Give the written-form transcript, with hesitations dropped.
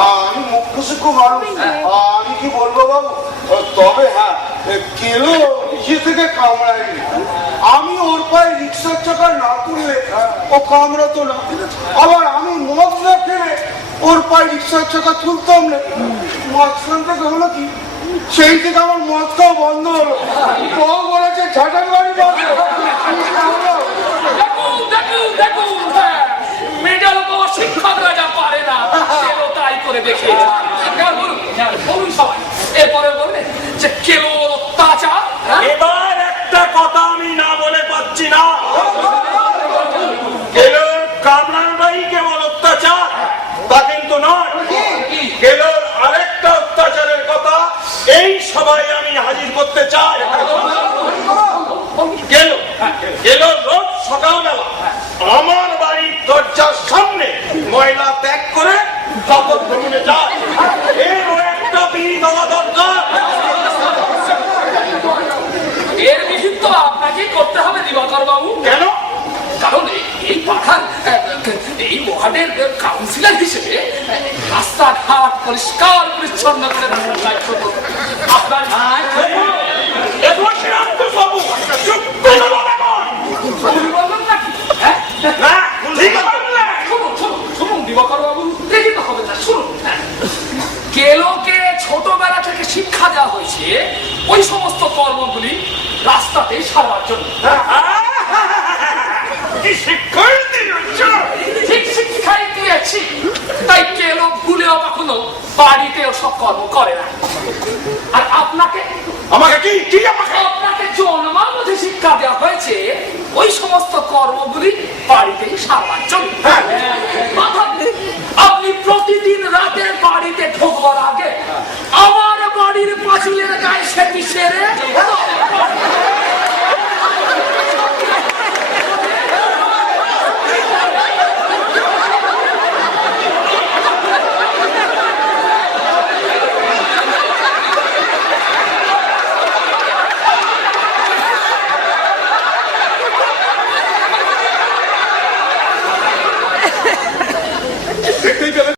আমি মুখ্য শিক্ষক মানুষ, আমি কি বলবো বাবু? তবে হ্যাঁ, কেলো ইয়ে থেকে কামড়ায়নি। আমি ওর পায়ে রিক্সার চাকা না তুললে ও কামড়াতো না, আবার আমি মদ না খেলে ওর পায়ে রিক্সার চাকা তুলতাম না। মাঝখান থেকে হলো কি, সেই থেকে আমার মদ খাওয়া বন্ধ হলো। ও বলেছে ঝাঁটার বাড়ি বন্ধ। শিক্ষকরা যা পারে না কেউ তাই করে দেখে। বলুন সবাই, এরপরে বললেন যে কেউ অত্যাচার। এবার একটা কথা আমি না বলে পাচ্ছি না, কামড়ানোটাই কেবল অত্যাচার তা কিন্তু নয়। কেলোর আরেকটা অত্যাচারের কথা এই সবাই আমি হাজির করতে চাই। কেলোর রোজ সকালবেলা আমার বাড়ির দরজার সামনে ময়লা ত্যাগ করে শপথ ভ্রমণে যায়। এর একটা বিহিত হওয়া দরকার। এর বিহিত তো আপনাকে করতে হবে দিবাকর বাবু। কেন? কারণ এই পাঠান এই ওয়ার্ডের কাউন্সিলর হিসেবে রাস্তাঘাট পরিষ্কার পরিচ্ছন্ন করে রাখার দায়িত্ব আপনার। শুনুন দিবাকর বাবু, দেখি তো হবে না। শুনুন, কেলোকে ছোটবেলা থেকে শিক্ষা দেওয়া হয়েছে ওই সমস্ত কর্মগুলি রাস্তাতে সারার জন্য। ঠিক শিক্ষাই দিয়েছি, তাই কেলো ভুলেও কখনো বাড়িতেও সব কর্ম করে না। আর আপনাকে আপনাকে জন্মানোতে শিক্ষা দেওয়া হয়েছে ওই সমস্ত কর্মগুলি বাড়িতেই সারার জন্য। আপনি প্রতিদিন রাতে বাড়িতে ঢোকবার আগে আমার বাড়ির পাঁচিলের গায়ে সেটি সেরে